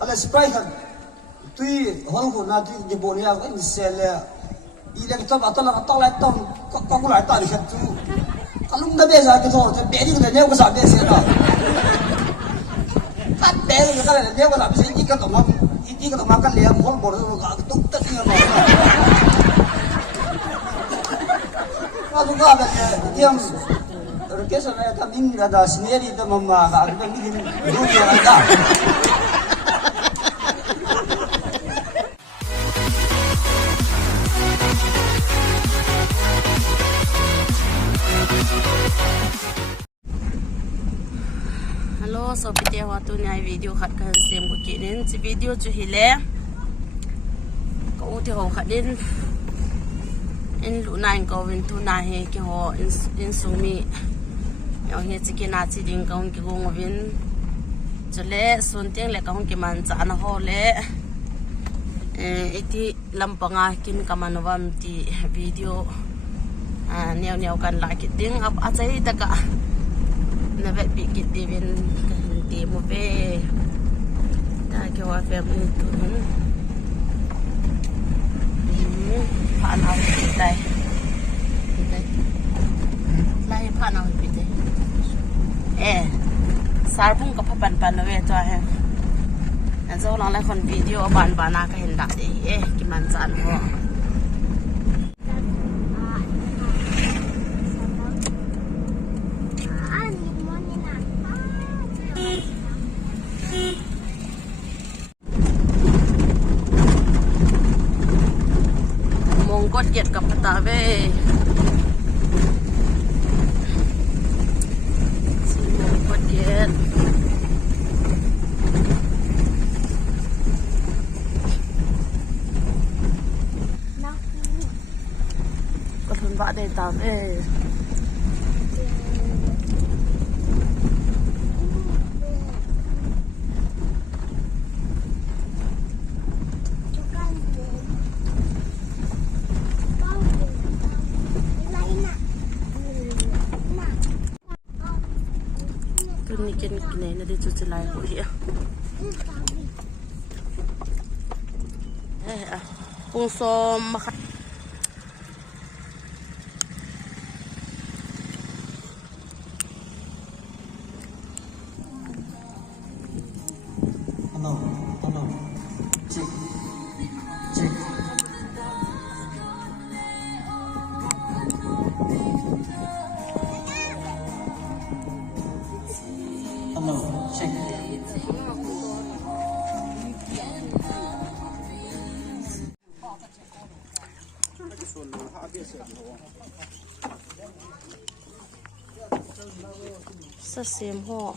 ala spray kan tui hol ko na tui di bonia ko in sele ile to atala atala to ko ko la ta ri tu kalung na be sa ki to te be ni ne ko sa be se na ka be ni ka ne ko sa be se ka to ma ka to ma ka le hol bo ka tu ta ni ma ka tu ka be diam Orkestra na kaming ada sendiri itu mama ada bikin dulu ada. Halo sobat ya waktu ni video kat kan sem ko kinin si video chu hile ko ti ho khatin in lu nine ko win tu na he ki ho in sumi yang he chi ki na chi ding kong ki gong win chule sun tiang le kong ki man cha na ho le iti lampanga kin kamanwam ti video neo neo kan la ki ding ap achai ta ka na vet bi ki divin kan ti mo ve ta ki wa family tuผ่านเอาปิดได้ไล่ผ่านเอาปิดได้สารพุ่งกับพับปันเลยตัวเองนั่นจะลองไล่คนวิดีโอบ้านนาก็เห็นได้กินมันจานหัวกดเกียดกับพตาเวสิมงกดเกียดก็ทุนบะได้ตามนี่กินเนี่ยนะดิจุดจะไล่หัวเหี้ยปุงส้มมะขามจิกจิกcheck. Sa sim ho.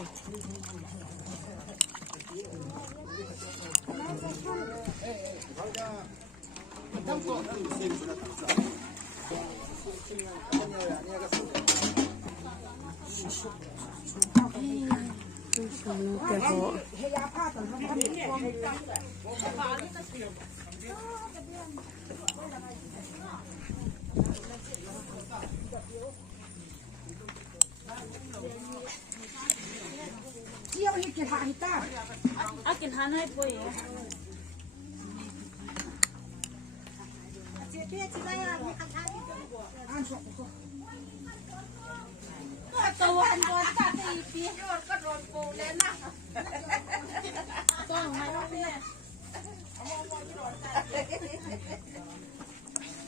Akin hanay po eh. Tawan ko ka tipi. Ka ron po le na. Tong may ron ne.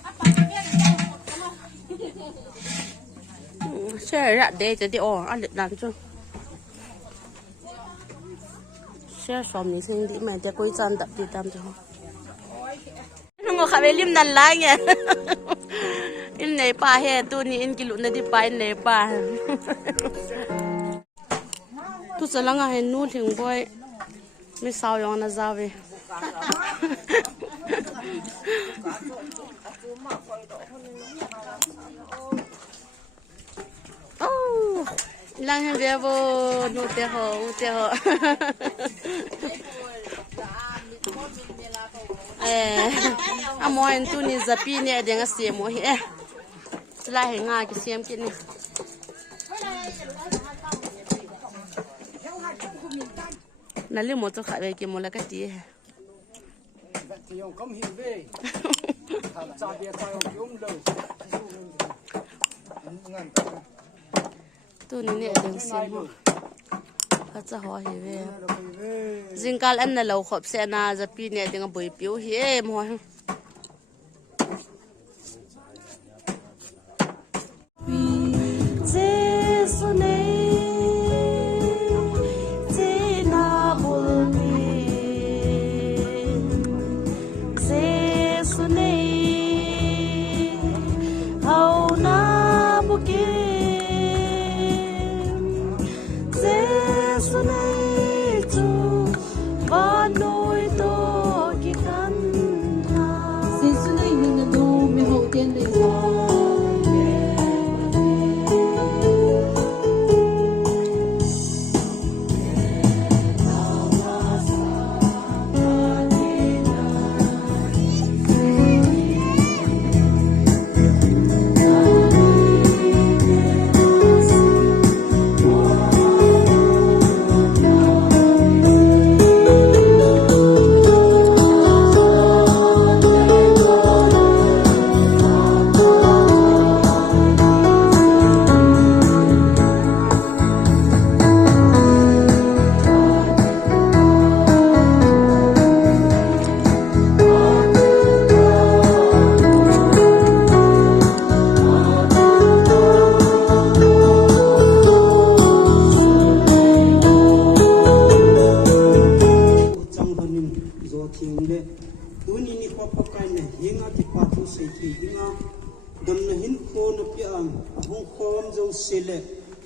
Apa ke share ra de jadi alit dan chu. Share from ni sing di ma ja koi chan tap ti tam chu. Ngo kha be lim nan la nya. In này pa he tu ni in kilu na di pa in này pa tu salang a hen nu thing boy mi sao yong na za ve oh lang hen ve bo nu te ho amoy tu ni zapi ne de nga se mo he la he nga ki sem ki ni nãy lúc một chỗ khác về kia một là cái gì thì ông không hiểu về cha bia cha ông dùng đời tôi nên đừng xem ho phát ra hoa hiểu về riêng cái anh là lâu khop xe na giờ pi nè đừng bồi biểu hiểm hoa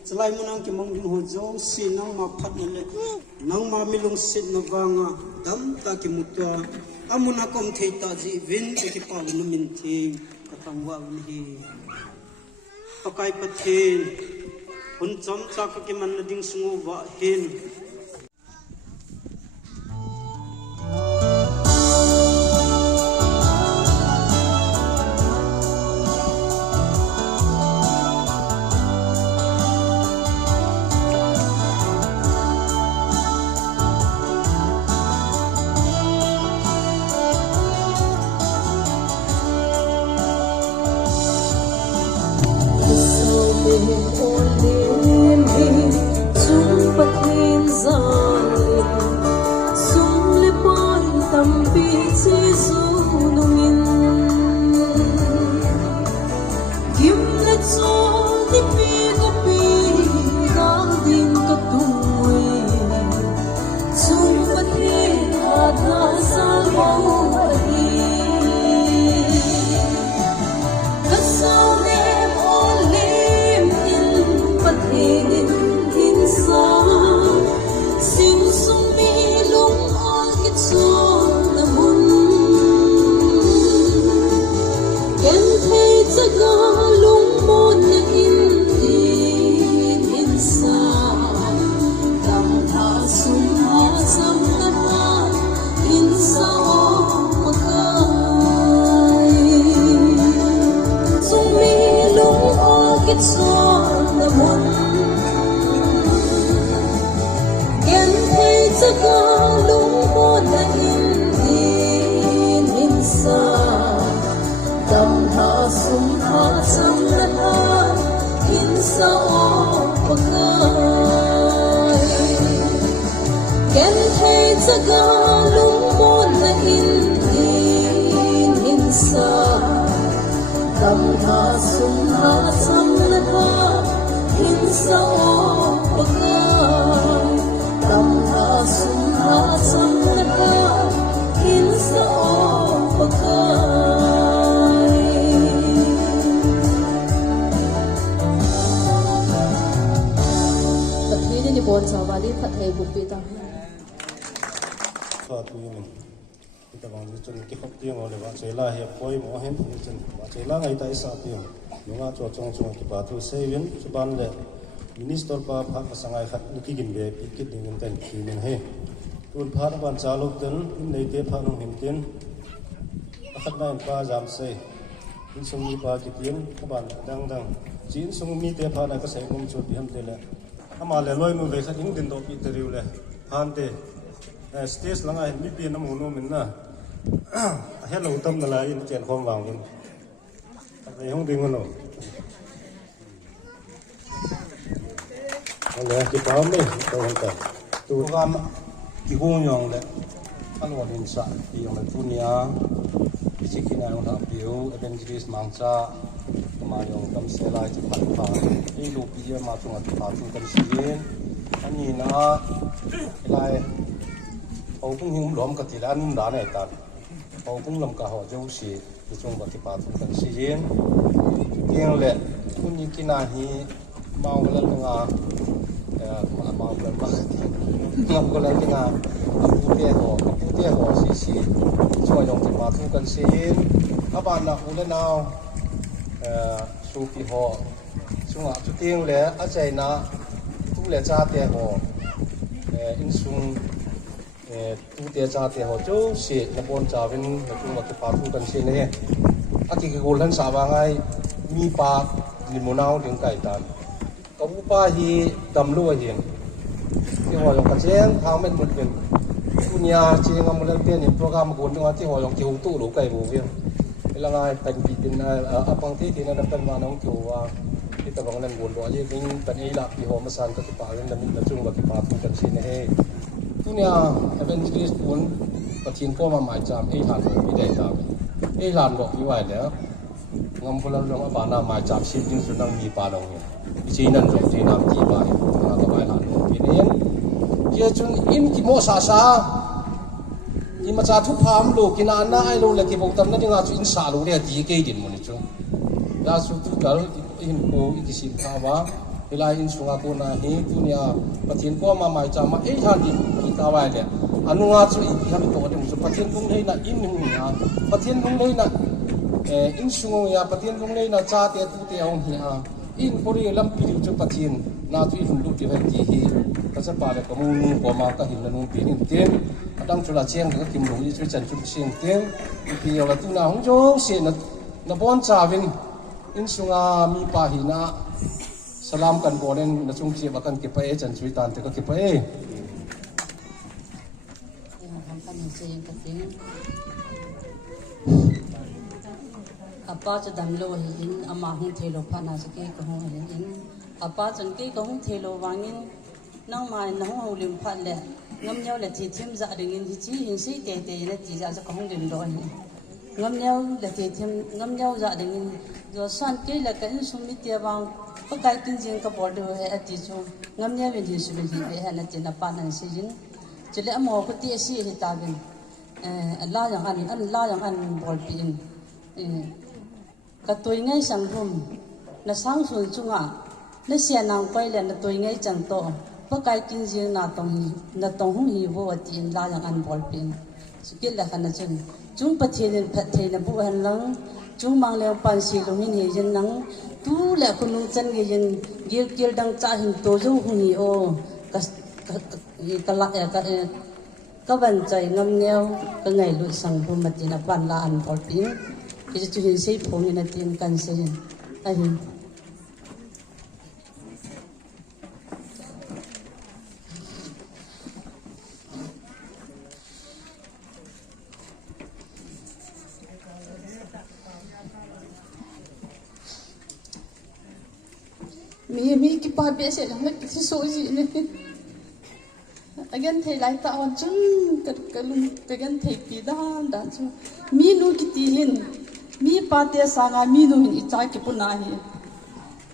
Selain menang ke mangin hojo si nang ma phat le nang ma milung sit na wanga dam ta ki mutwa amuna kom theita ji win ke pa nu min thing ka tangwa win hi pakai pathin hun chom cha ka ki man na ding sungu wa hin Minister pa phak sangai khat nuki gimbe pikit dingin ten kimen he un phar ban chalok ten in nei te pha nong himten akhat na pa jam se in sumi pa kitien kaban dang dang chin sumi te pha na ka sai mum chu bi ham te le ama le loi mu ve khat ing din do pi te riu le han te stage lang ay mi pian namu no min na hello tam na la in chen khom wang kun ai hong ding no ale ki pa me to hong ta tu gam ki go nyong le an wa din sa ki yong le tu nia ki chi ki na yong ha piu evangelist mang cha ma yong kam se lai chi phan pha ei lu pi ma tu nga pa tu kan si yin ani na lai hậu cũng hiếm lắm cái gì là nung đá này ta hậu cũng làm cả họ dâu xì thì chúng ta thì bảo chúng ta xì riêng riêng lệ cũng như cái này thì mau cái lần ngà mà mau cái lần ngâm cái lần ngà apu tia họ xì chúng ta thì bảo chúng ta xì riêng các bạn nào cũng lên nào su phi họ chúng ta chút riêng lệ ở đây na tu lệ cha tia họ in sung tu tia cha tia ho chu si na bon cha vin na tu ma pa tu kan si ne a ki gol han sa ba ngai mi pa limonao ding kai tan ka bu pa hi dam lu hin ki ho yong ka chen thang men mut vin tu nya chi ngam lan pian in program gon nga ti ho yong ki hu tu lu kai bu vin ela ngai tan pi tin a pang ti tin na pen ma nong ki wa ti ta bang nan gon lo ye vin tan ei la ki ho ma san ka ti pa ren na chung ba ki pa tu kan si ne he tu nia evangelist pun pathin ko ma mai cham ei han bi dai ta ei lan lo pi wai le ngam ko la lo ma ba na mai cham sin jing su nang mi pa dong ni chi nan ro ti nam ti ba na ka bai lan lo pi ne ye chun in ki mo sa sa ni ma cha thu pham lo ki na na ai lo le ki bo tam na dinga chu in sa lo le ti ke din mo ni chu da su tu dal in ko i ki sin tha ba ilai in sunga ko na hi dunia pathin ko ma mai cha ma ei han di ki ta wai le anunga chu i ki ha to de mu pathin kung nei na in hu ya pathin kung nei na in sungo ya pathin kung nei na cha te tu te ong hi ha in pori lam pi chu pathin na tu in lu ti ti hi ka sa pa le ko mu ko ma ka hin na nu pi nin ten adang chula cheng ka kim lu i chu chan chu sing ten pi yo la tu na hong jo se na bon cha vin in sunga mi pa hi na salam kan bolen na chung chi ba kan ki pa e chan chui tan te ka ki pa e apa cha dam lo hin ama hung thelo phana sa ke ko hung hin apa chan ke ko hung thelo wangin nang mai na hung lim phat le ngam nyau le thi thim za ding in chi hin si te te le ti za ko hung lim do hin ngam nyau le thi thim ngam nyau za ding in jo san ke le kan sum mi te bang ko kai tin jing ka bor do he ati chu ngam nyau bin ji su bi be ha na tin na pa nan si jin chile amo ko ti si hi ta bin la yang an bol pin ka toi ngai sang rum na sang sun chunga na sia nang pai le na toi ngai chang to pa kai kin jing na tong hung hi wo tin la yang an bol pin skil la kana chun chung pa the phat the na bu han lang chung mang le pan si lu min hi jin nang tu le khunu chan ge jin gil dang cha hin to jo hung hi o ka la ka ban chai ngam neo ka ngai lu sang rum ma tin pan la an bol pin ki chu hin sei phong ina tin kan se hin a hin mi ki pa be se la ki so ji ne again thei lai ta on chun ka lung again thei pi da chu mi nu ki ti hin mi pa te sanga mi nu hin ichai ki puna hi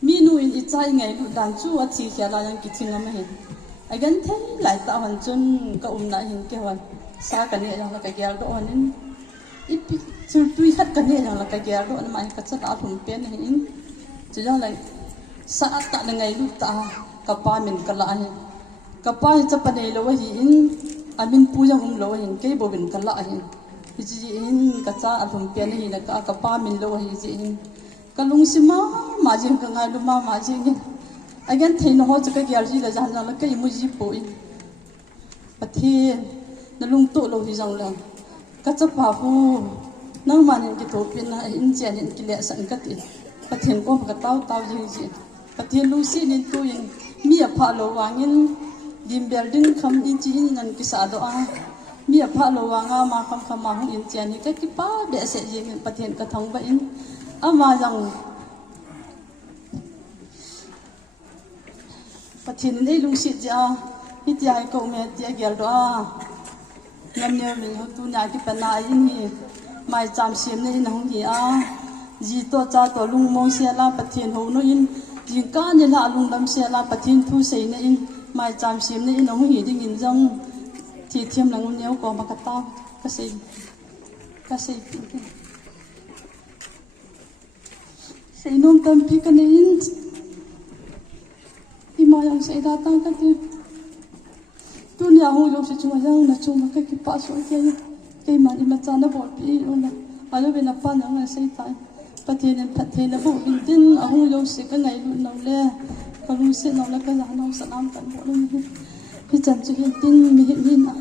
mi nu in ichai ngai lu dan chu a thi kya la yang ki thinga ma hin again thei lai ta on chun ka na hin ke wan sa ka ne yang la ka gyal do on in ipi chu tui hat ka ne yang la ka gyal do on mai ka cha ta phun pen hin chu yang lai sa ta na ngai lu ta ka pa min ka la hi ka pa hi cha pa nei lo hi in amin pu yang lo hin ke bo bin ka la hi ji in ka cha a phun pen hi na ka pa min lo hi ji in ka lung si ma jing ka ngai lu ma jing ni again thei no ho cha ka gyal ji la jan la ka mu ji po in pathin na lung to lo hi jang la ka cha pa hu nang man ki to pin na in chen in ki le san ka ti pathin ko ka tau ji pathin lu si nin tu in mi a pha lo wangin dim building kham in chi in nan ki sa do a มีพระโลวางมาคำมาของอินเจียนี่ก็คิดป้าเบะเสยิงประเทศกระทงไปอินมาอย่างประเทศนี้ลุงศิษย์จ้าฮิตยายก็เมียเจียเกลด้าเงินเนี่ยมีเขาตุนยาที่เป็นนายนี่ไม่จำเสียมในน้องเหี้ยจีตัวจ้าตัวลุงมองเสียละประเทศหูนู้นยิงก้านยันละลุงดำเสียละประเทศทุเสียนี่ไม่จำเสียมในน้องเหี้ยที่ยินจังที่เทียมหลังเนี้ยก็มากระต้าก็สิใส่นมเต็มปีกันนี่ที่มาอย่างใส่ดาตั้งกันที่ตุนยาหูยกสิจุมาอย่างน่ะจุมาแค่กี่ป้าสวยแค่มันอีมาจานบอกพี่รู้นะอายุเป็นนับป้าอย่างนั้นใส่ตายประเทศนั้นประเทศนั้นบอกอินเดียนหูยกสิก็ไงรู้น้องเล่ก็รู้สิน้องเล่ก็จะน้องสนามกันบอกเลยพี่จันจะเห็นติ้งมีเห็นนี่นะ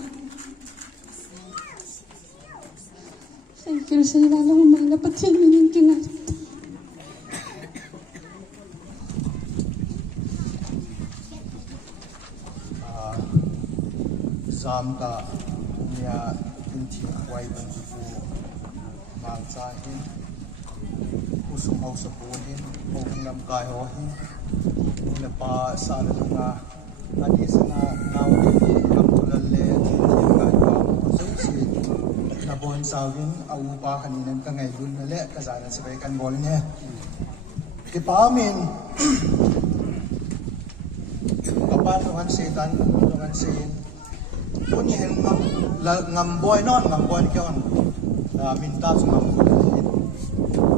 ใส่กินใส่ร้านเรามาแล้วประเทศนี้ยังกินอะไรZamta nia inti kwai banjifu mangsa hin usum hau sabuhin hong lam kai ho hin lepa sa na nga ani sana naw ni kamulalle ka ka so si na bon sawin au pa kaninan ka ngai lun le ka za na sibai kan bol ne ki pa min kapan dengan setan dengan sen Puni yang ngamboy non ngamboy kian minta semua mungkin.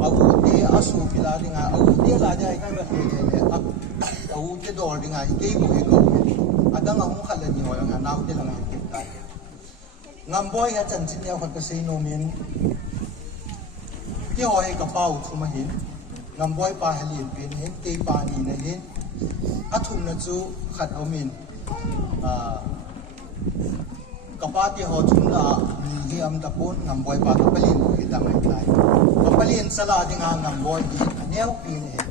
Aku dia asu bila dengan aku dia lah dia kan berhenti. Aku dia dor dengan dia ibu. Ada ngamu kalau ni orang nak dia lah kita. Ngamboy ya janji dia kalau kesini nomin. Dia orang kapau cuma hin. Ngamboy pahalin pin hin, dia pani na hin. Atum na tu kat amin. Kapati ho chunla ni am tapon ngamboy pa kapalin kita mai klai kapalin sala dinga ngamboy hi aneu pin he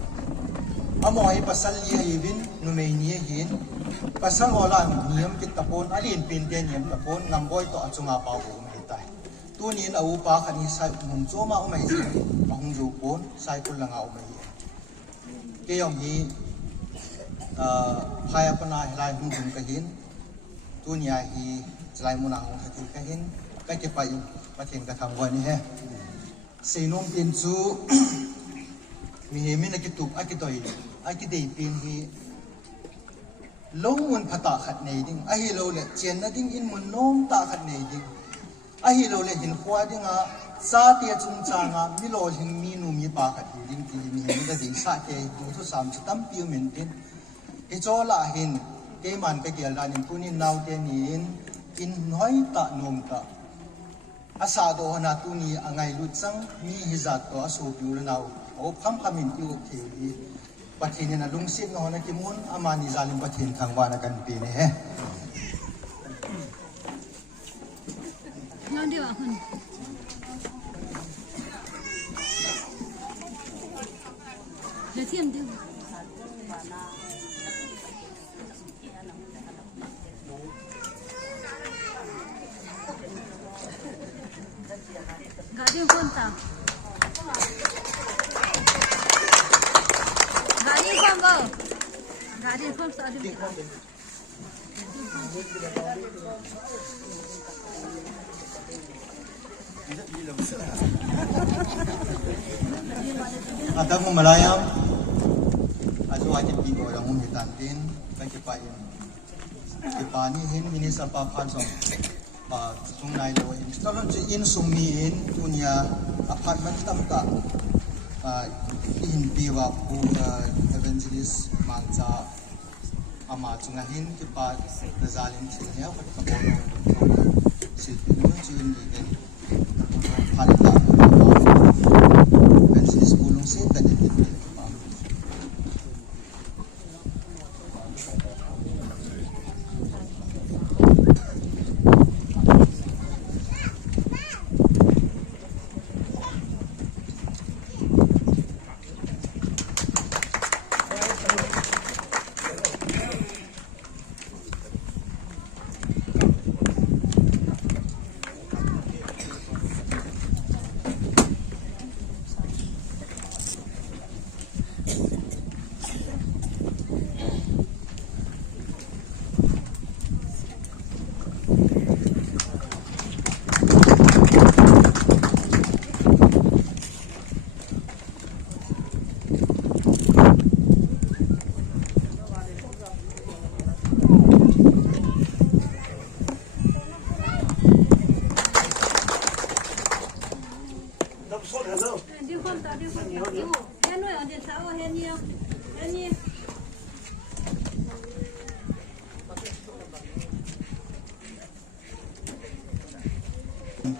amoi pasal ye bin numei ni hin pasal ola niam kit tapon alin pin ten niam tapon ngamboy to achunga pa bu mai tai tunin au pa khani sai mum choma o mai si mahung ju pon sai kul langa o mai ke yom hi phaya pana hilai hung jum ka hin tunia hi selain munang hati kahin kaki payu patin katang wani he sinum pinsu mihemi nak kitub akitoi akidei pin hi longmun phata khat nei ding ahi lo le chen na ding in mun nom ta khat nei ding ahi lo le hin khwa ding a sa tia chung changa mi lo hing mi nu mi pa khat ding ti mi he da ding sa ke du thu sam chitam piu men tin e chola hin ke man ka gel dan in punin naw te nin in noi ta nom ta asa do na tu ni angai lut sang mi hizat to asu piu naw o pham khamin tiu thei pathin na lungsit no na kimun amani zalim pathin thangwa na kan pi ne he Ngon dia hun. Dia thiam dia. Garing pun tak. Garing pun kau. Garing pun tak ada. Ada mo malayam ajo wajib di orang mun hitantin kaki payen kipani hin ini sapa pansong sungai lo in tolong in sumi in punya apartment tamta in biwa pu evangelist mangsa ama chungahin kipat rezalin silnya kabono silpinun chin din halta evangelist gulung sin tadi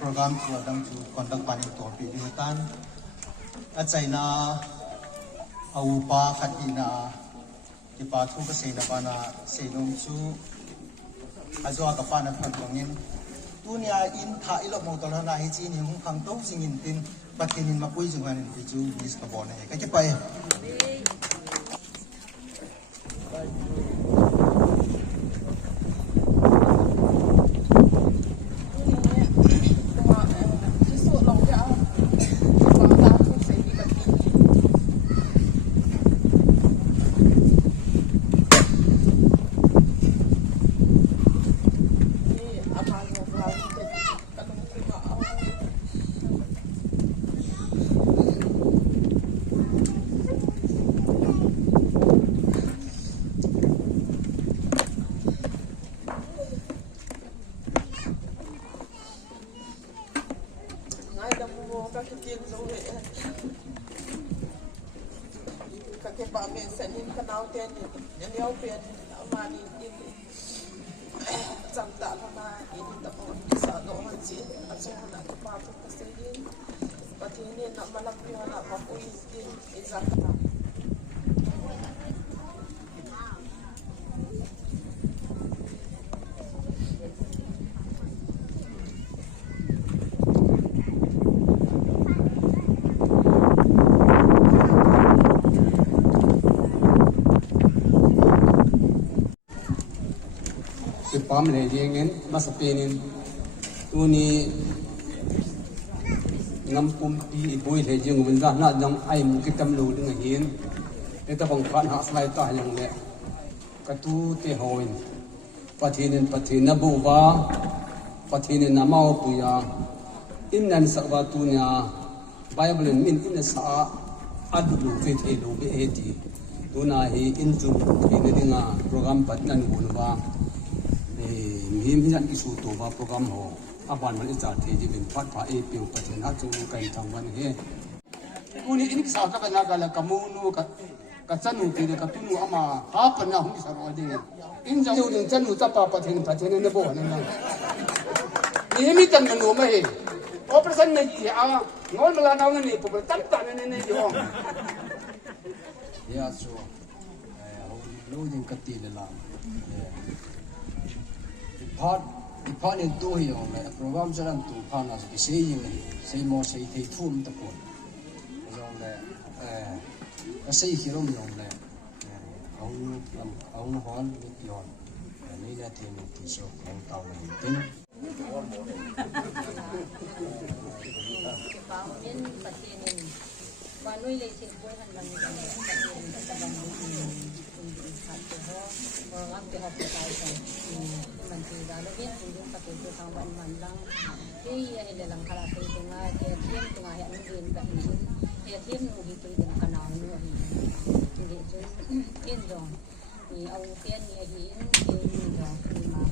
program tu adam tu kontak pani to pi di hutan a chaina au pa khatina ki pa thu ka sei na pana sei nom chu azwa ka pana phan tongin tunia in tha ilo mo to na hi chi ni hung khang to jing in tin patinin mapui jing han ti chu bis ka bon he ka ke pai pam le jengin masapenin tuni ngam pum pi boi le jeng wanda na dang ai mu kitam lu ding hin eta bang khan ha slai ta yang le katu te hoin pathin na bu wa pathin na mau pu ya innan sa wa tu nya bible min in sa adu lu fe the lu be eti tuna hi in chu in dinga program patnan gun wa him hian isu to ba program ho aban mal cha the ji bin phat pha e piu pathen ha chu kai thang wan he uni in sa ka na ga la kamunu ka chanu ti ka tunu ama ha pa na hum sa ro de in ja ju ning chanu cha pa pathen ne bo na na ni mi tan na no ma he operation ne ji a ngol mala na ne pu tan tan ne yo ya so lo ding ka ti la Ipan in tu hiyo le program jalan tu pana se sei yin sei mo sei thei thum ta ko yong le sei hirom yong le au hon mit yon ni la the mi ti so kong tao le tin Panui le sin buat hanam ni kan, orang tu hati saya kan, menteri dalam ni tunjuk pakai tu kawan mandang, dia ni dalam kalau tu tengah dia tengah yang mungkin tak ni, dia mungkin tu tengah kenal ni, jadi tu ni dong, ni awak ni ni dong, ni mah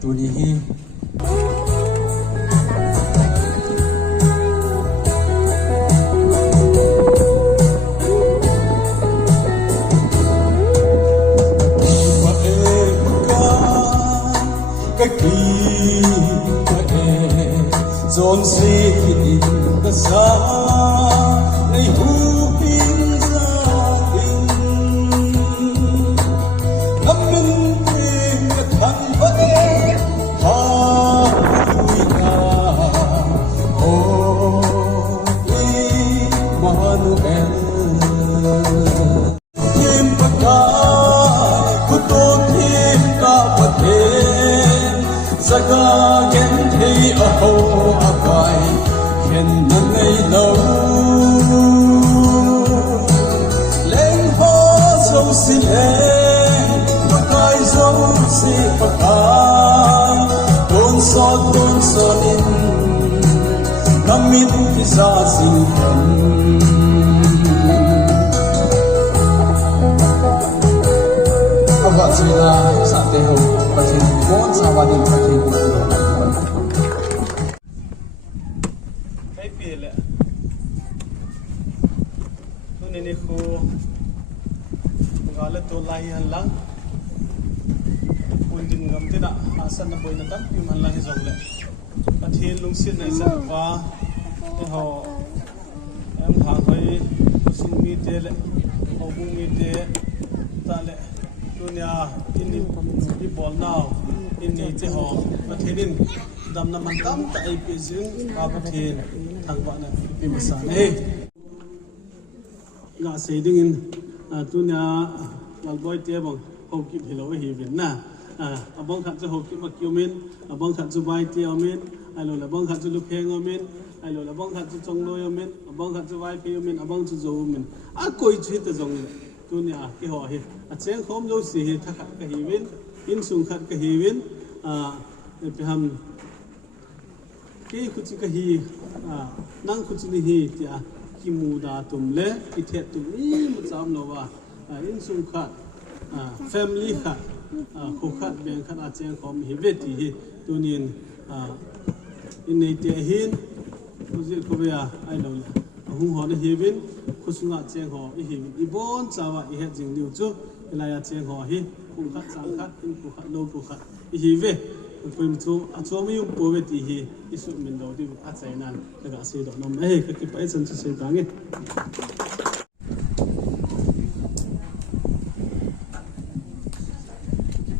tu ni hi Zon si in the sa nay hu in sa in namin tin ka thang pate ha ui na o Emmanuel tim pata kuto tim ka pate zaga gen thei a ho akai tiền nâng ngày đầu lên hô dấu xin em một cái dấu xin bạc ai tôn so in nắm mít khi ra xin cần Agak sila sa teho pasin mon sa wadin pasin ko cái gì lệ tôi nên đi khu gọi là tôi lai hành lang quân đình ngầm thế nào asan na boy na tam yung hành lang hizong lệ at hiền lung xin này sẽ qua thế họ em hàng hơi xin mi tê lệ họ bung mi tê ta lệ dunia ini di bol now ini te ho pathenin dam na man tam ta ai pe jing ba pathen thang ba na pi masa ne ga se ding in dunia lal boy te bang ho ki philo hi bin na abong khat chu ho ki ma kyomin abong khat chu bai te amin alo la bong khat chu lu pheng amin alo la bong khat chu chong noi amin abong khat chu bai pe amin abong chu zo amin a koi chi te jong dunia ki ho hi a cheng khom lo si hi thakhat ka hi win in sung khat ka hi win pe ham ke khuchi ka hi nang khuchi ni hi tia ki mu da tum le ki the tum ni mu cham lo wa in sung khat family khat khu khat ben khat a cheng khom hi ve ti hi tunin in nei te hin uzi ko bia ai lo le hung ho na hi win khusunga cheng ho i hi i bon chawa i he jing liu chu ilaya cheng ho hi khung khat sang khat in khu khat lo khu khat i hi ve poim chu a chu mi po ve ti hi isu min do di a chai nan daga se do nom ai ka ki pai chan chu se tangi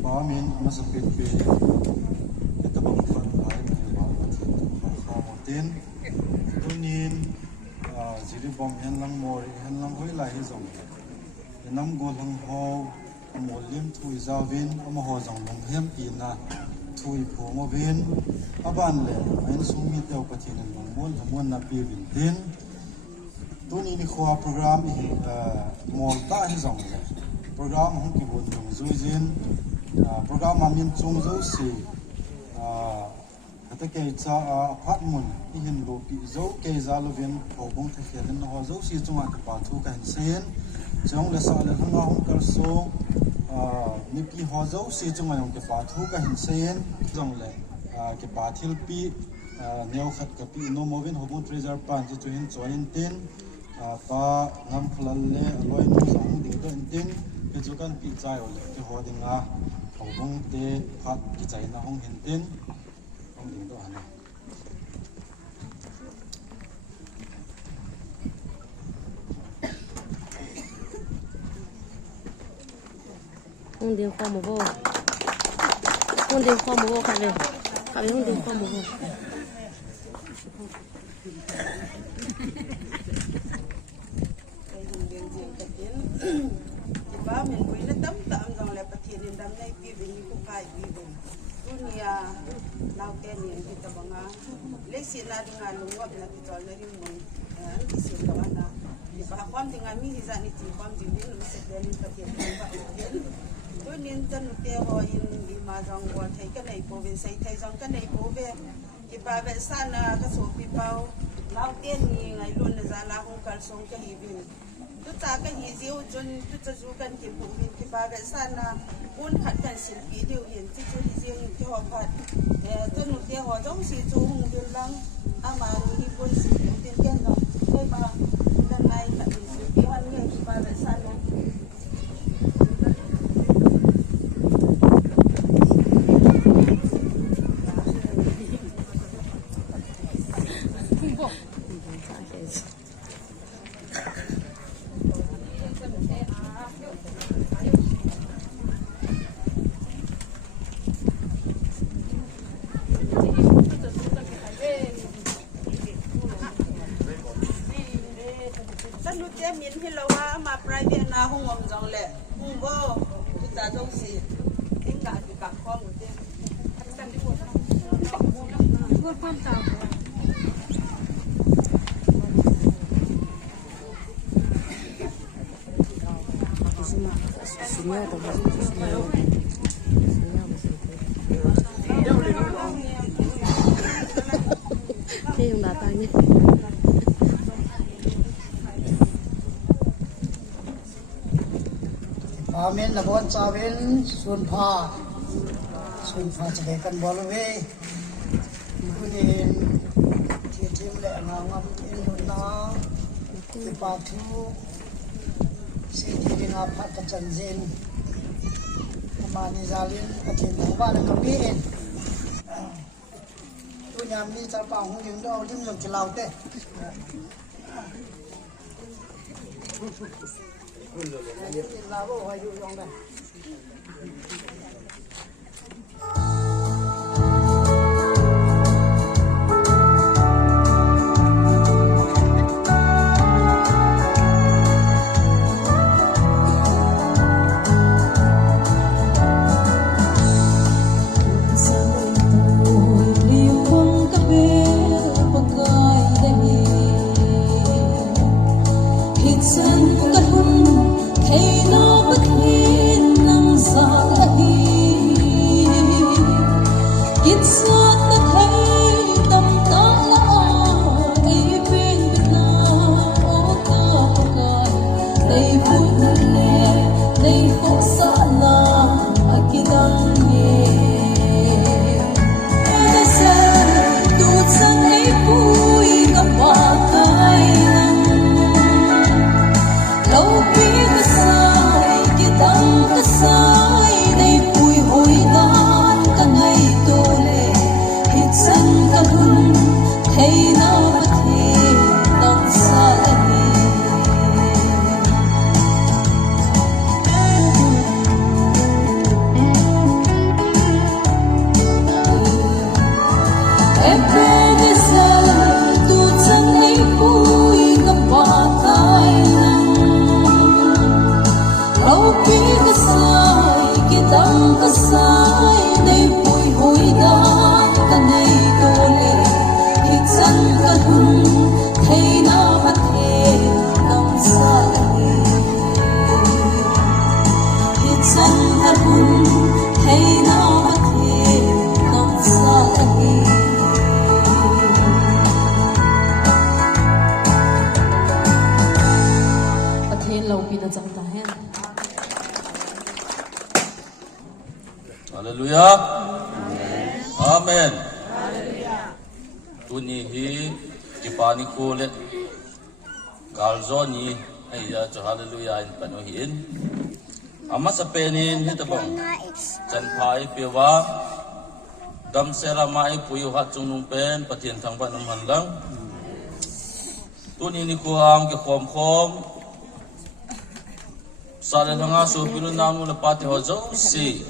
ba min masapit pe ito bang fan ay ba khamotin tunin jiri bom hen lang mori hen lang hoi lai hi zong nam go lang ho molim thui zawin ama ho zong long hem pi na thui phomo vin aban le ain sumi teu pathin long mon na pi vin tin tuni ni khwa program hi mol ta hi zong le program hong ki bon dong zuin program amin chung zo si hata ke cha apartment i hin lo pi zo ke za lo vin phobong the khian ho zo si chunga ka pa thu kan sen chong le sa le hanga hong kar so ni pi ho zo si chunga yong ke pa thu ka hin sen jong le ke pa thil pi neu khat ka pi no movin hobong treasure pan ji chu hin join tin pa ngam khlal le aloi no sang de do tin ke chu kan pi chai ol ke ho dinga hobong te khat ki chai na hong hin tin hong ding do hana hong ding kho mo bo hong ding kho mo bo kha le hong ding kho mo bo ba mình quý nó tấm tạm rằng là bạch thiện đam nay vì mình cũng phải vì mình dunia lao tên những kita banga lesin na dengan lungwap na kita lari mong ang isin kawan na di ba kwam dengan mi hizan iti kwam din din lu sekali bạch thiện ba din tôi nên chân te ho in di ma jong wa thai ka nei po ve sai thai jong ka nei po ve ki ba ve sana ka so pi pau lao tên ni ngai luôn na za la hong kal song ka hi bin tu ta ka hi ziu chun tu cha zu kan ki pu bin ki ba ve sana un khat kan sil pi diu yin ti chu hi ziu ki ho khat tu nu te ho jong si chu hung bin lang ama ni pun si tin ken no kai ba dan ai ka sil pi han nge ki ba ve sana miền hi lo wa ma private na hung om jong le hung bo tu ta jong si ting ga ki ka khom mu te kan di mo na ko kon ta thế yung datang niya. Amen na buwan sa amin, sunpa sa dekan bolwe. Kunin, titim le ngangam inuna, ipatu, sidi nga patatanzin, kumani zalin, atin ba na kapiin. Tu nyam ni sa pang yung daw lim yung kilaw te. Lavo hay yung đây. Hallelujah. Amen. Tunihi Jipani kule Galzoni ayya cho hallelujah in panuhin. Ama sa penin hitabong Chan pai piwa Dam sera mai puyu hat chung pen patien thang ba nam han lang. Tuni ni kuam ke khom Sale nga so pilu namu lepati hojo si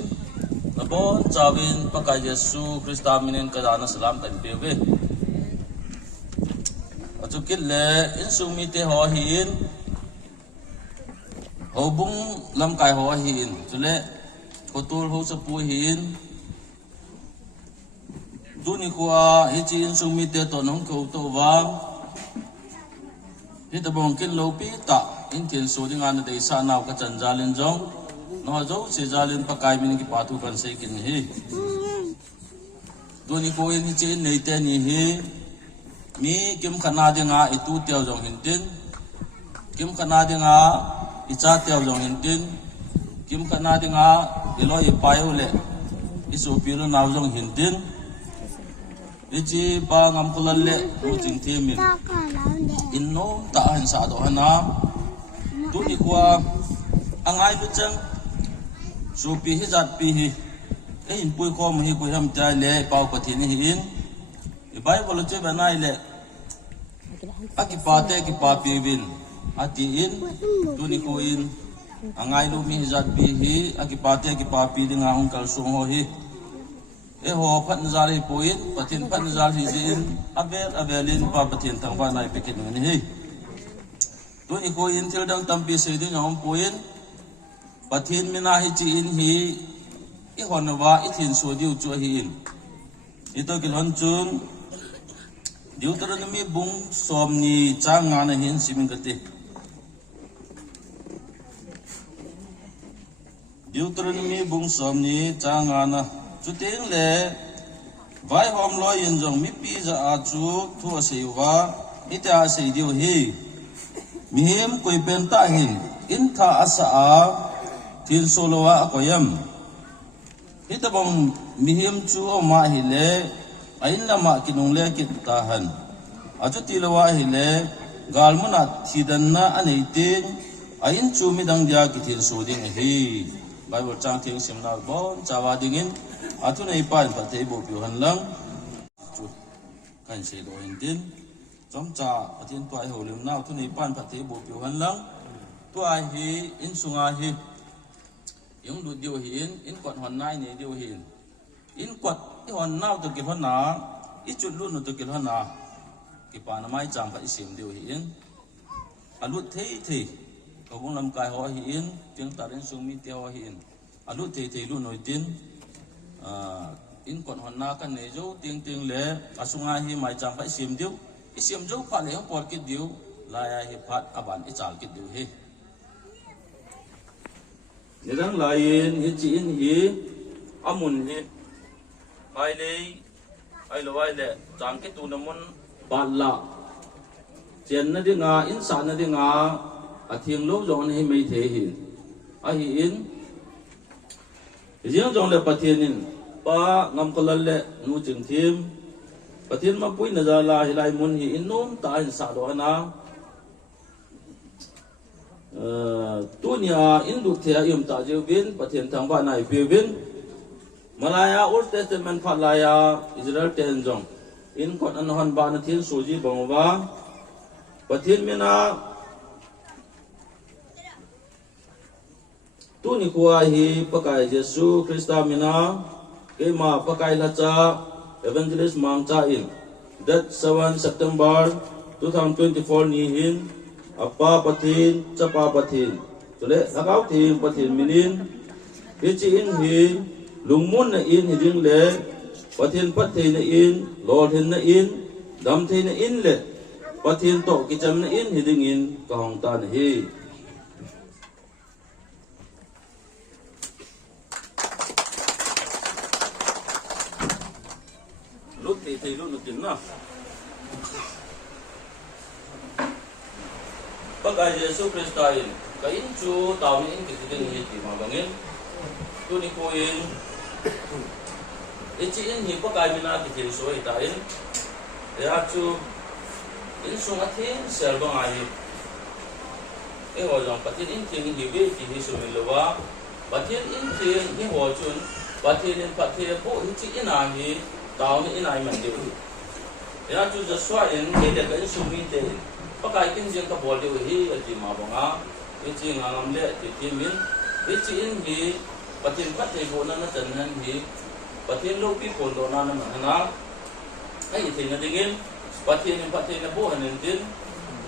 Nabon Jawin pakai Yesu Krista minin kadana salam kan pewe. Atukil le insumite hohin hobung lam kai hohin tule kotul ho sapuhin duni kuwa hichi insumite to nong ko to wang hitabong kin lopi ta intin so dingan de sa naw ka chanjalin jong no jo se jalin pakai min ki patu kan se kin hi duni ko in hichi nei te ni hi mi kim khana de nga itu teo jong hintin kim khana de nga icha teo jong hintin kim khana de nga ilo i payo le isu piru naw jong hintin ichi ba ngam kulal le ro jing themin inno ta han sa do hana duni kwa angai lu chang su pi hi zat pi hi e in pui khom hi ko ham ta le pau pathin hi in i bible che banai le akipate ki pa pi bin ati in duni ko in angai lu mi zat pi hi akipate ki pa pi dinga hung kal sung ho hi e ho phat zari poin pathin phat zar hi jin avelin pa pathin tang ba nai pikin ni hi duni ko in thil dang tampi se din hom poin pathin mina hi chi in hi i honwa i thin so diu chu hi in ito kilon chun Deuteronomy bung somni changa na hin simin kate Deuteronomy bung somni changa na chuting le vai hom loi in jong mi pi za a chu thu seiwa ita sei diu hi mi him koi pen ta hin in tha asa a tin solowa akoyam ita bong mi him chu o ma hi le ain lama kinung le kit ta han achu tilawa hi le galmuna thidan na anei ting ain chu mi dang dia ki thil so ding hi bible chang thing simna bon chawa dingin atu nei pan pa te bo pi han lang chu kan se do in tin chom cha atin tuai ho lim nau tu nei pan pa te bo pi han lang tuai hi in sunga hi yung du dio hin in kwat hon nai ne dio hin in kwat i hon nau to ki hon na i chut lu no to ki hon na ki pa na mai cham pa isim dio hin alut thei thei ko bung lam kai ho hin tiếng ta đến sung mi te ho hin alut thei thei lu noi tin in kwat hon na kan ne jo tiếng le asunga hi mai cham pa isim dio isim jo pa le por ki dio la ya hi phat aban i chal ki dio hi nidang lain hi chi in hi amun hi ai lo ai le chang ke tu namun balla chen na dinga in sa na dinga athing lo jong hi mai the hi a hi in riang jong le pathian in pa ngam kolal le nu ching thim pathian ma pui na za la hi lai mun hi in nom ta in sa do na tunia induk thea yum ta jewin pathian thang ba nai pewin malaya old testament phalaya israel ten jong in kot an hon ba na thin suji bangwa pathian mena tuni khuwa hi pakai jesu krista mena kema pakai lacha evangelist mangcha in that 7 September 2024 ni hin apa pathin chapa pathin tole lagau thim pathin minin ichi in hi lungmun na in hiding le pathin pathei na in lol hin na in dam thei na in le pathin to kicham na in hiding in ka hong ta na hi lut thei lu nutin na pakai Yesus Kristus kain chu tahun ini kita dengar di mabangin tu ni koin iciin hi pakai mina kita soi tain ya chu in sungatin serbang ahi wajang patin in ting hi be hi sumilawa patin in ting hi wajun patin in patin po iciin ahi tahun ini ai mandi ya chu Joshua in hi dekat sumite pakai kinjeng ka bol dio hi ati mabanga ichi ngam le ti timin ichi in hi patin pathei bo na chan han hi patin lo pi pon do na na ai thi na dingin patin na bo hanin din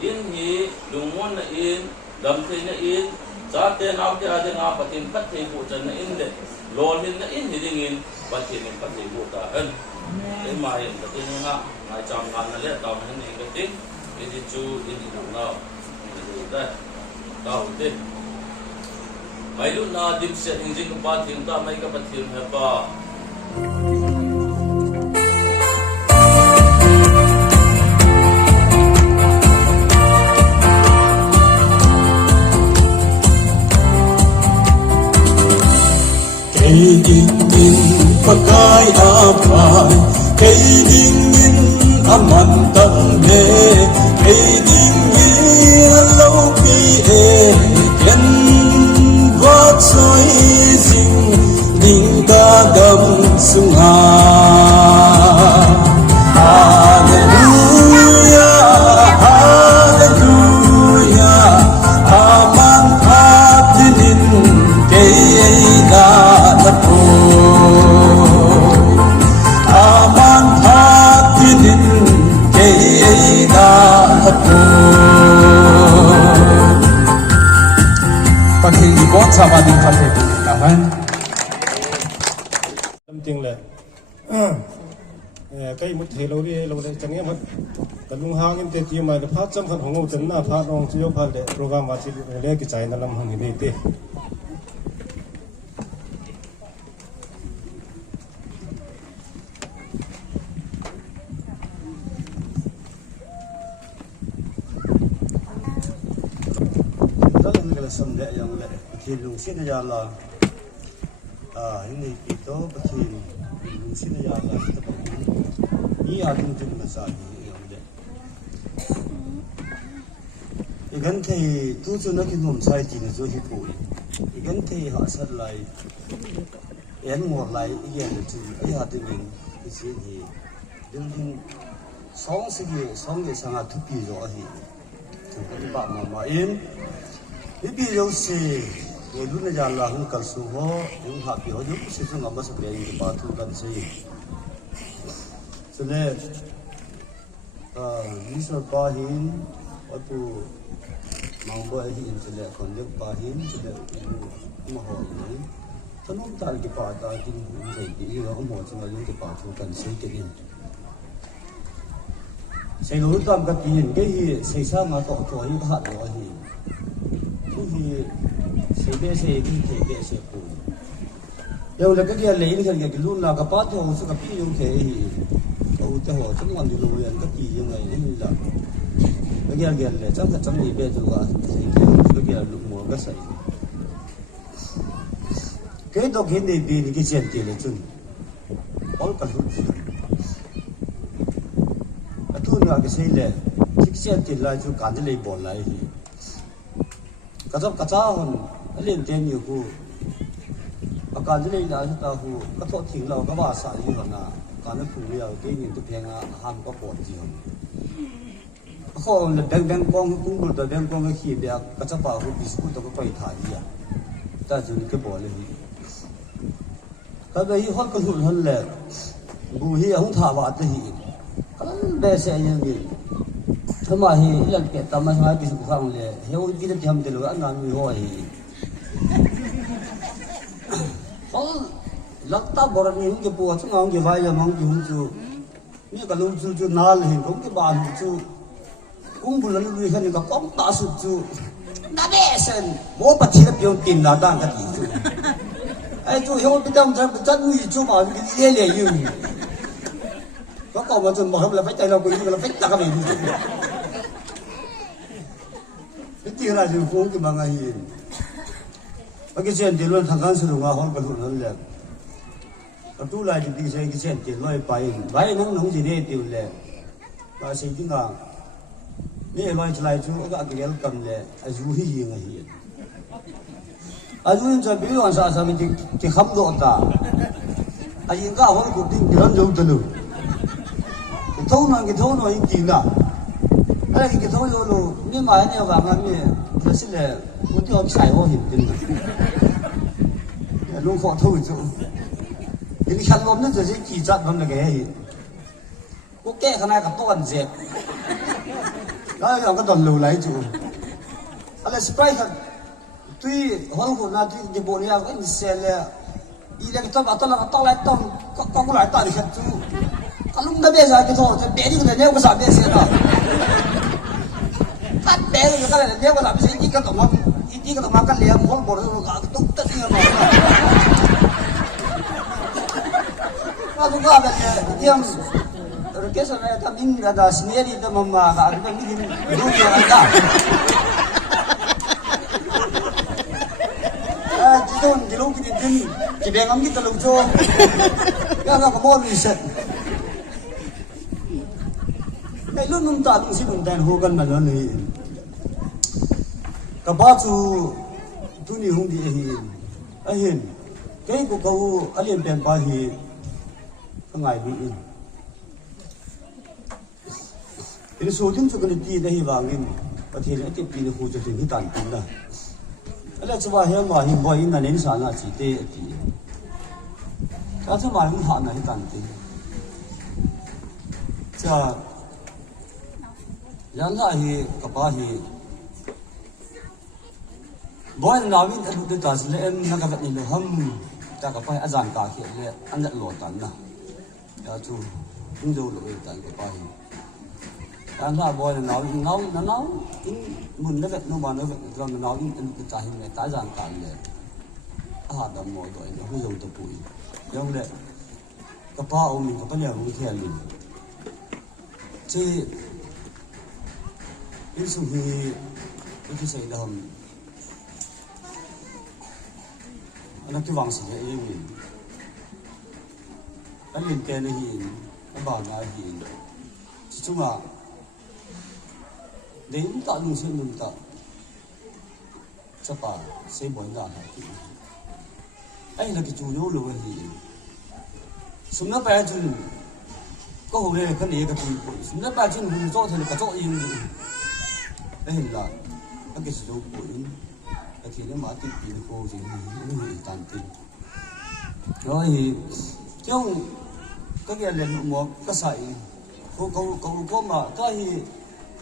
in hi lungmon na in dam thei na in cha te naw te ade nga patin pathei bo chan na in le lol hin na in hi dingin patin pathei bo ta han ai mai patin nga ngai cham ngan na le taw han ni ka ting ini cu ini nau, ini dah, tahu deh. Mailu na dim set injing kepat hinta mai kepat hin haba. Cây dinh in pakai apai, cây ding in aman tan de. Cây ding in lâu pi e ken vót soi ding ding ta gam sung ha. Hallelujah, hallelujah, aman atinin cây da lapo. Aman atinin cây da lapo. Pathin di bot sama di pathin kawan. Tiếng lệ cái một thế lâu đi lâu đấy chẳng nghe mất tận lung hang em tết mà phát trăm phần hồng ngô tấn là phát ông chưa phát để program vào chỉ lấy cái trái nó làm hàng nghìn tê sum le yang le pathin lung sin ya la ini itu pathin lung sin ya la ni adung jin ma sa ni yang le igan thei tu chu na ki nom sai ti ni zo hi pu igan thei ha sat lai en ngor lai igen chu ai ha tin ni si ni ding song si ge song ge sang a thu pi zo hi chu ka ba ma in bi yo si ye lu na ja la hu kal su ho yung ha pi ho ju si chu ngam sa pe ni ba thu kan si so le ni so pa hin atu mang ba hin so le kon le pa hin so le ma ho ni tanom tar ki pa ta din ni ki yo mo chu ma yung ki pa thu kan si ke ni sai lu tam ka tin ke hi sai sa ma to to hi ba do hi hi sai be sai ki ke be sai ku yo le ka ke le ni ka ke lu la ka pa to su ka pi yung ke hi o te ho chung ngan di lu yan ka ti yung ai ni la ka ke le chang ka chang ni be ju ga sai ke lu mo ka sai ke do ke ni bi ni ki chen ti le chun ol ka lu tu na ke sei le tik chen ti la chu kan le bon lai hi ka jab ka cha hon len ten yu ku akan le la ta hu ka tho thing lo ka ba sa yu na ka na phu le ke ni tu pheng a ham ka po ji hon ko le bang bang kong kung bu ta bang kong ki bia ka cha ba hu bi su to ka pai tha ya ta ju ni ke bo le hi ka ba hi hon ka hu hon le bu hi hong tha ba ta hi be se yin ni thama hi lan ke ta ma sa bi su khang le he u ki de tham de lo an na mi ho hi hol lakta bor ni ke pu chu ngong ke vai ya mong ki hu chu ni ka lu chu chu nal hi ko ke ba chu ung bu lan lu han ka kong ta su chu na be sen mo pa thi de pyong tin na dang ka ti chu ai chu he u bi dam cha chan wi chu ma ki le yu có còn mà chừng mà không là phải chạy đâu cũng là phải đặt cái gì cái gì là chừng phố cái mà ngay cái chuyện thì luôn thằng con sử dụng họ còn hơn là cái tu lại thì cái chuyện thì nói bài nóng gì đây tiêu lệ và xây dựng là nếu nói lại chú cái cầm lệ chú hi gì ngay chú cho ví dụ sao mình thì khám độ ta những cái họ cũng tin cái lớn dấu từ từ thâu nó những gì nào cái thâu rồi nhưng mà anh em vào ngay mình nó sẽ là một cái xài hoa hiểm tin luôn khó thâu chứ thì khăn lốm nóจะchỉ chặt lắm là cái gì cũng kẹt cái này cả toàn dẹp đó là cái toàn lù lấy chứ anh là spray thật tuy hoa của nó tuy cái bộ này cái xe là ý là cái tao bảo tao lại tao có lại tao thì thật chứ kalau nggak biasa gitu, jadi kita dia nggak sampai sih lah. Kan biasa kita kan dia nggak sampai sih ini kita makan liam hol baru nggak tuh tadi nggak mau. Kalau nggak ada dia rekesan ada kambing ada sendiri itu mama ada kambing dulu dia ada. Jadi kita ngam kita lucu, ya nggak mau riset. Cái lúc nung ta cũng sẽ nung đèn hồ gần mà nó này, cả ba chú tu ni hung đi hiền, cái của câu alien bèn ba hiền, cái ngày bị in, cái số tiền cho cái tiền đấy vàng in, và thì lại tiếp tiền hồ cho tiền cái tàn tiền đó, cái là cho ba hiền mà hiền boy in là nên sản là chỉ tê thì, cái cho ba hiền hạn là cái tàn tiền, cha yang lahi kapahi boy na win adu de tas le em na ka ni le ham ta kapai azan ka khi le an lo tan na ya chu in do lo tan kapahi tan la boy na in mun le no ma no ram na in an ta hin le ta zan ka le a da mo do in hu zo to pui yang le kapa o min ka pa le ru the li chi in su hi cái xây đầm anak tu wang sih ini anh ke ni hin ba na hin cuma đến tạo lùng xin lùng tạo cho bà xây bồi đàn hả anh là cái chủ yếu luôn thì súng nó bé chứ có hồi này cái này cái gì súng nó bé chứ không cho thì cái chỗ yên rồi anh là cái sử dụng của thì nó mà tiếp tiền cô thì nó người tàn tiền rồi thì chứ cái kia là một cái sợi cô mà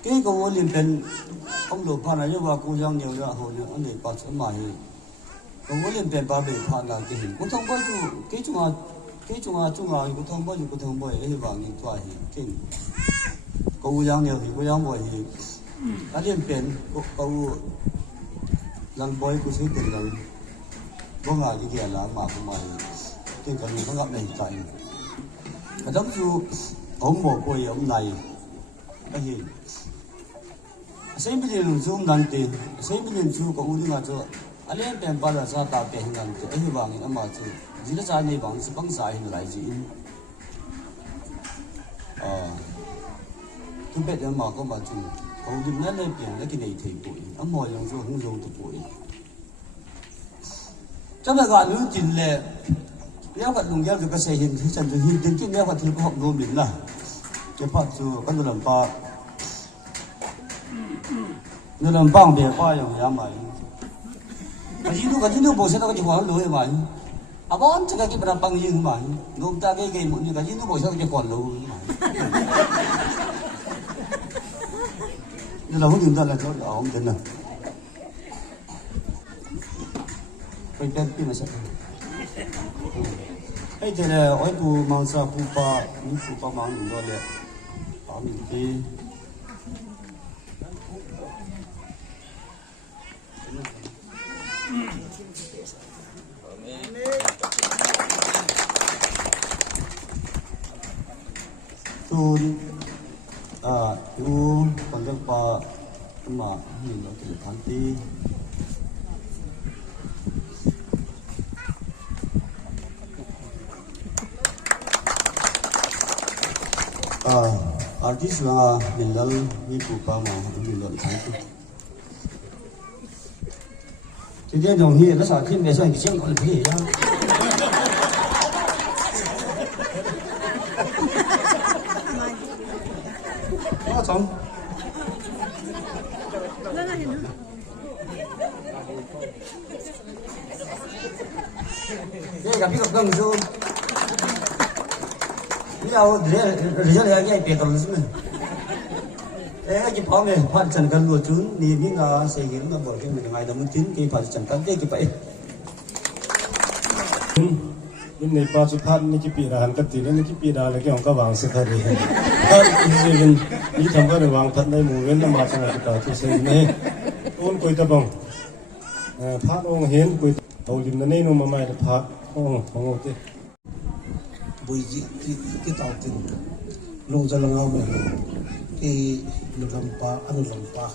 cái cô liền bên ông đồ phan này nhưng mà cô giang nhiều ra hồi nữa anh để bắt sớm mà cô liền bên ba bể phan là cái hình cô thông báo chú cái chung à cô thông báo ấy vào những toại cái cô giang nhiều thì cô giang bồi thì anh liền bên cô lần bồi cô sẽ tiền lần có ngày cái kia là mà của mày cái cái gì nó gặp này tại cái đó chú ông một cô ông này cái gì Saya pilih zoom nanti, saya pilih zoom kau udah ngaco, alien pempa lah saya tak pernah nanti, bangin ama tu, jika saya ni bang, sebang saya ni lagi in, tu bet yang mak kau macam, kau di mana ni pihak lagi ni terpui, ama yang tu hong terpui. Coba kalau lu jinle, dia kat lunggal juga saya hin, macam tu hin, dia kat tiap hok nombin lah, cepat tu kan tu nampak. Nó làm bằng bề qua rồi nhà mày, cái gì nó bổ sung cái gì còn lối mày, à bọn chắc cái làm bằng gì mày, nó ta cái một như cái gì nó bổ sung cái còn lối mày, nên là không nhìn ra là chỗ đó không tin à, cái cái mà sao, cái thế là ở bu mang sa bu pa mang những cái này, bảo mình đi. Tu pandang pa ma ni lo tu kanti artis la milal ni pupa ma ni lo kanti jadi dong hi la sa kim be sa ki chen ko le ya xong đây gặp cái gần rồi bây giờ để cho lại cái việc còn gì nữa cái pháo này phát triển gần luôn chứ nhìn là xây dựng là bởi vì mình ngày đầu mình chín cái phát triển kinh tế cái vậy in này ba chục tháng này chỉ bị là hàng cát tiền này chỉ bị là cái ông cá vàng sẽ thay đi. Cái gì mình thằng cái vàng thật này muốn lên làm mà sang cái cái xây này, ôn coi tập bông, phát ông hiến coi đầu điểm này nó mà mày là phát ông không ok. Bây giờ cái tàu tiền lông ra lông ao này, cái làm pa ăn làm pa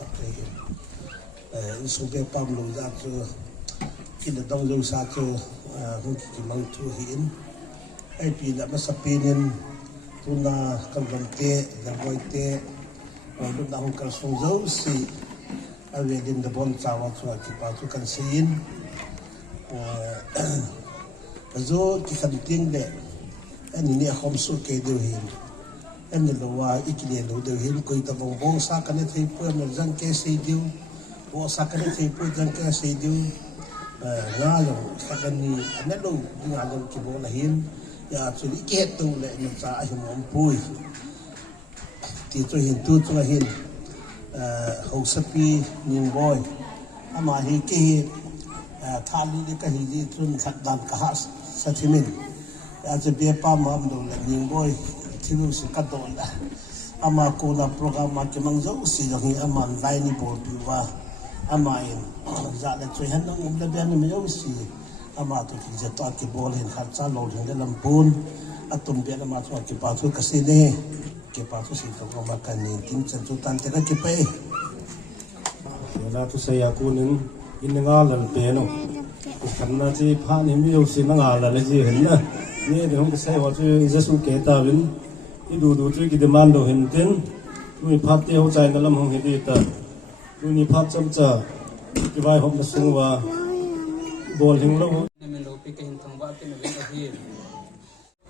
cái số cái pam lông ra cho cái đông lông sa cho hung ki mang thu hin ai pi na ma sapinin tuna kamante la boite wa lu na hung kal song zo si ave din da bon chawa chua ki pa tu kan sin zo ki kan ting de ani ne khom su ke de hin ani lo wa ikile lo de hin koi ta bong bong sa kan thei pu na jang ke sei diu bo sa kan thei pu jang ke sei diu nga lo sakani anelo nga lo kibo la hin ya chuli ke tu le ni cha a him om pui ti chu hin tu chu hin ho sapi ning boy ama hi ki thali le ka hi ji chun khat dan ka ha sa thimin ya che be pa ma am lo le ning boy thilu si ka do la ama ko na program ma ke mang zo si lo hi ama lai ni bo pi wa ama in za le chui han nong le ben mi yo si ama to ki je ta ki bol hin khat cha lo hin le lampun atum be ama to ki pa thu ka si ne ki pa thu si to ma kan ni tin chen chu tan te ka ki pe la tu saya kunin in nga lan pe no karena si Pak ni mi usin nang ala le ji henna ni de hong sai wa chu Jesu ke ta win i du chu ki demand do hen tin mi phat te ho chai na lam hong he di ta tu ni phat cham cha ki vai hom na sung wa bol hing lo men lo pi ke hin thang ba ke me hi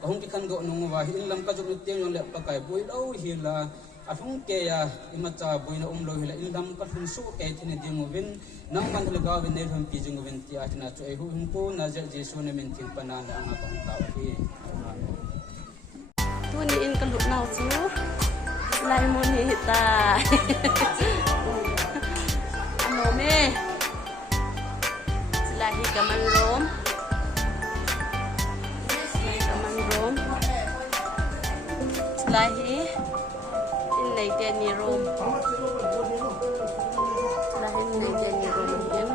ahong ki khan go nong wa hi lam ka jok tiang yong le pa kai boi lo hi la athung ke ya imacha boina lo hi la lam ka thun su ke thine ding win nang man le ga win ne thum pi jing win ti a thina chu ai hu hum ko na je jesu ne men thil pana na anga ka ta hi tu ni in ka lut nau chu lai mo ni ta ano me lahi ka man rom lahi in nei te ni rom lahi in nei te ni rom yen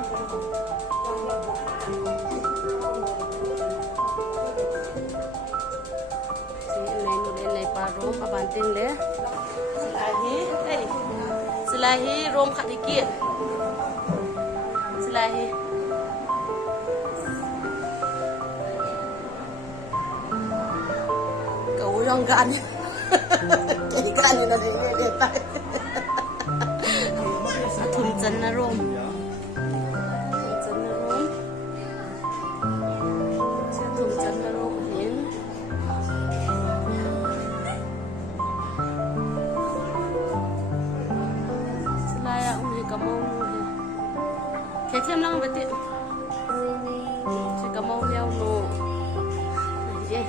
pa rom abantin le selahi rom khat dikit selahi kau yang gan jadi kan ni nanti ni tak atum jan na rom thêm lăng vậy chỉ có màu leo nổ này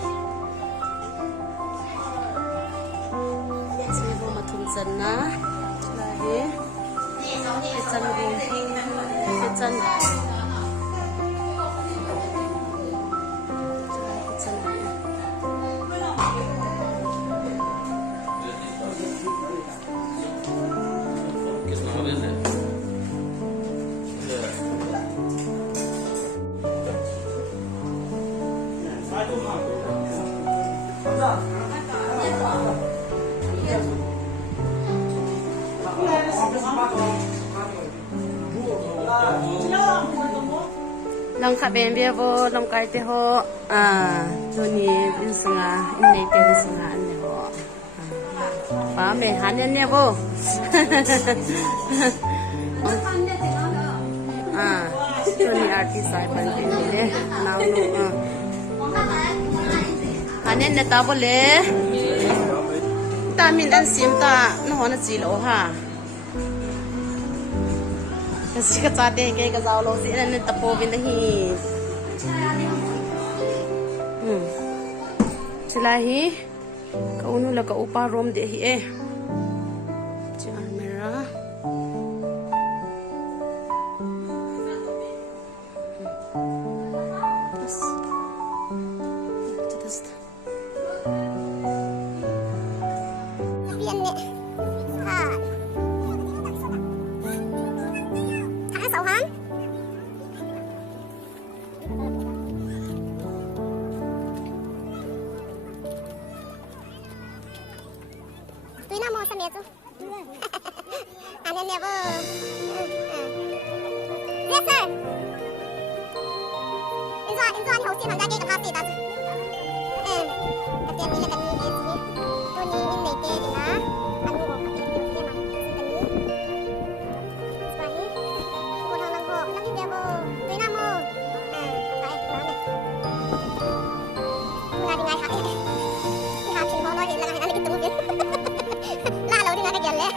chỉ vô mà thùng dần á là thế cái chân vùng cái chân Lang kha ben bia bo lam kai te ho tu ni in sanga in nei te sanga an ne ho pa me han ne bo tu ni artist sai ban te le now no han ne ta bo le ta min an sim ta no ho na chi lo ha kasi ka tate kay kasaw lo si na tapo bin hi sila hi kauno la ka upa rom de hi camera And then never. Yes, sir. Inside, hậu xin hàng ra cái cà phê đó. Cái tiền này là cái gì? Tôi nhìn bên này kia thì nó ăn ngủ cái kia mà. Cái này. Cô thằng năng hộ, năng cái bèo, tôi nam mô. Phải nói này. Là đi ngay hả? Đi hả? Chuyện họ nói thì là anh cái tụi biết. La lâu đi ngay cái kia lẽ.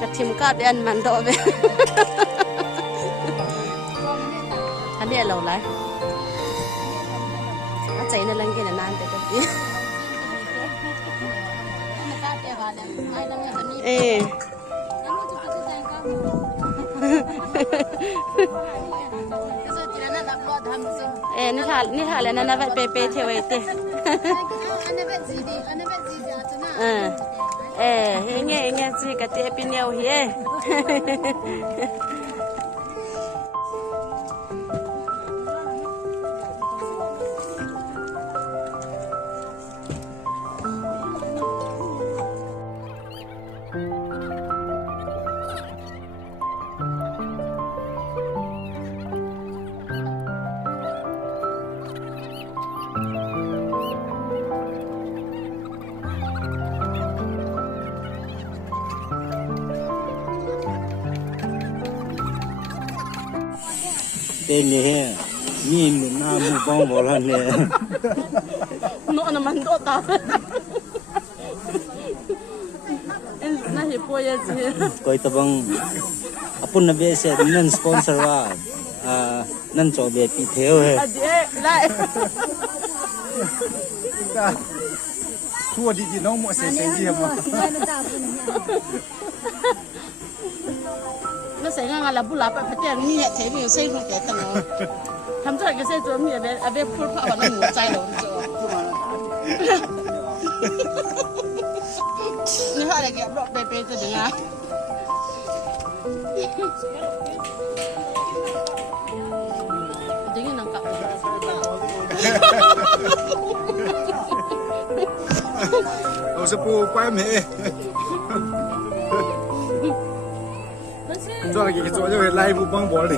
Katim ka dian man do be anh đi lâu lại chạy nó lên kia là nan để cái gì นี่ถ่ายแล้วนะแบบเป๊ะๆเทวเตเงี้ยสิกะเตปิเนียวเฮtên này nhìn một nam một bông bỏ lần này nó là mình đốt ta em nó hiệp bôi gì coi tập bông apun na be se nan sponsor wa nan cho be pi theo he lại thua đi gì nó mua xe gì mà nó sẽ ngang là bula phải phải tiền nhẹ thế thì xây không cái tầng nó thắm cho cái xây chỗ nhẹ về về phun phạ vào nó ngủ say rồi như hai là cái đọt bê bê cho đừng á đừng nằm cặp ô sắp bu quay mẹ cho là cái chỗ cho live bu băng bỏ đi